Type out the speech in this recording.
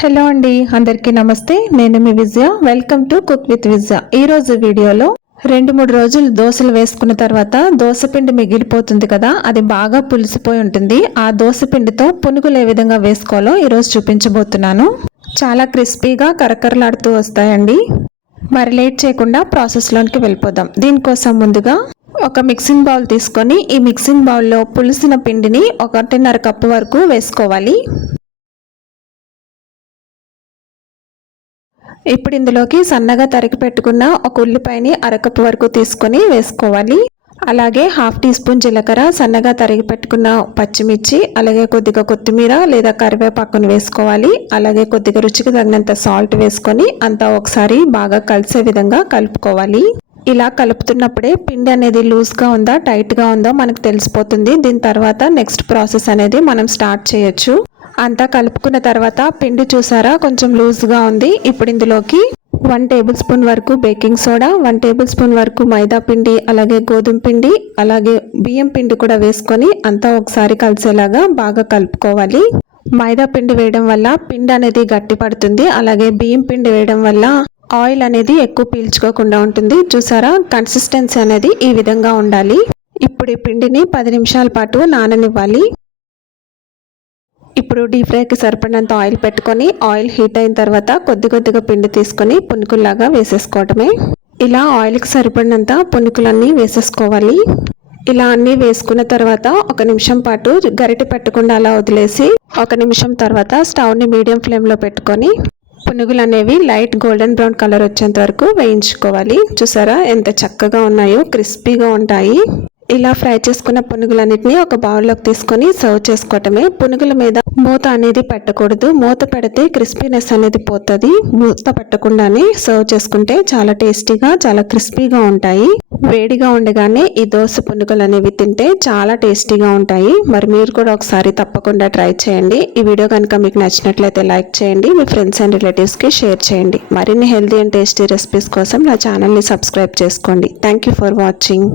Hello అండి, అందరికీ నమస్తే. నేను మీ విజయ. వెల్కమ్ టు కుక్ విత్ విజయ. ఈ రోజు వీడియోలో 2-3 రోజులు దోశలు వేసుకున్న తర్వాత దోశపిండి మిగిలిపోతుంది కదా, అది బాగా పులిసిపోయి ఉంటుంది. ఆ దోశపిండితో పునుగులు ఏ విధంగా వేసుకోవాలో ఈరోజు చూపించబోతున్నాను. చాలా క్రిస్పీగా కరకరలాడుతూ వస్తాయండి. మరి లేట్ చేయకుండా ప్రాసెస్లోనికి వెళ్ళిపోదాం. దీనికోసం ముందుగా ఒక మిక్సింగ్ బౌల్ తీసుకొని ఈ మిక్సింగ్ బౌల్లో పులిసిన పిండిని 1.5 కప్పు వరకు వేసుకోవాలి. ఇప్పుడు ఇందులోకి సన్నగా తరిగి పెట్టుకున్న ఒక ఉల్లిపాయని అరకప్పు వరకు తీసుకొని వేసుకోవాలి. అలాగే 1/2 టీ స్పూన్ జీలకర్ర, సన్నగా తరిగి పెట్టుకున్న పచ్చిమిర్చి, అలాగే కొద్దిగా కొత్తిమీర లేదా కరివేపాకును వేసుకోవాలి. అలాగే కొద్దిగా రుచికి తగినంత సాల్ట్ వేసుకొని అంతా ఒకసారి బాగా కలిసే విధంగా కలుపుకోవాలి. ఇలా కలుపుతున్నప్పుడే పిండి అనేది లూజ్గా ఉందా టైట్గా ఉందో మనకు తెలిసిపోతుంది. దీని తర్వాత నెక్స్ట్ ప్రాసెస్ అనేది మనం స్టార్ట్ చేయొచ్చు. అంతా కలుపుకున్న తర్వాత పిండి చూసారా కొంచెం లూజ్గా ఉంది. ఇప్పుడు ఇందులోకి 1 టేబుల్ స్పూన్ వరకు బేకింగ్ సోడా, 1 టేబుల్ స్పూన్ వరకు మైదా పిండి, అలాగే గోధుమ పిండి, అలాగే బియ్యం పిండి కూడా వేసుకొని అంతా ఒకసారి కలిసేలాగా బాగా కలుపుకోవాలి. మైదా పిండి వేయడం వల్ల పిండి అనేది గట్టి పడుతుంది. అలాగే బియ్యం పిండి వేయడం వల్ల ఆయిల్ అనేది ఎక్కువ పీల్చుకోకుండా ఉంటుంది. చూసారా కన్సిస్టెన్సీ అనేది ఈ విధంగా ఉండాలి. ఇప్పుడు ఈ పిండిని 10 నిమిషాల పాటు నాననివ్వాలి. ఇప్పుడు డీప్ ఫ్రైకి సరిపడినంత ఆయిల్ పెట్టుకొని ఆయిల్ హీట్ అయిన తర్వాత కొద్దిగా పిండి తీసుకొని పునుకుల్లాగా వేసేసుకోవటమే. ఇలా ఆయిల్కి సరిపడినంత పునుకులన్నీ వేసేసుకోవాలి. ఇలా అన్నీ వేసుకున్న తర్వాత 1 నిమిషం పాటు గరిటె పెట్టకుండా అలా వదిలేసి 1 నిమిషం తర్వాత స్టవ్ని మీడియం ఫ్లేమ్లో పెట్టుకొని పునుగులు అనేవి లైట్ గోల్డెన్ బ్రౌన్ కలర్ వచ్చేంత వరకు వేయించుకోవాలి. చూసారా ఎంత చక్కగా ఉన్నాయో, క్రిస్పీగా ఉంటాయి. ఇలా ఫ్రై చేసుకున్న పునుగులన్నిటిని ఒక బౌల్లోకి తీసుకొని సర్వ్ చేసుకోవటమే. పునుగుల మీద మూత అనేది పెట్టకూడదు. మూత పెడితే క్రిస్పీనెస్ అనేది పోతుంది. మూత పెట్టకుండానే సర్వ్ చేసుకుంటే చాలా టేస్టీగా, చాలా క్రిస్పీగా ఉంటాయి. వేడిగా ఉండగానే ఈ దోశ పునుగులు అనేవి తింటే చాలా టేస్టీగా ఉంటాయి. మరి మీరు కూడా ఒకసారి తప్పకుండా ట్రై చేయండి. ఈ వీడియో కనుక మీకు నచ్చినట్లయితే లైక్ చేయండి, మీ ఫ్రెండ్స్ అండ్ రిలేటివ్స్కి షేర్ చేయండి. మరిన్ని హెల్తీ అండ్ టేస్టీ రెసిపీస్ కోసం నా ఛానల్ని సబ్స్క్రైబ్ చేసుకోండి. Thank you for watching.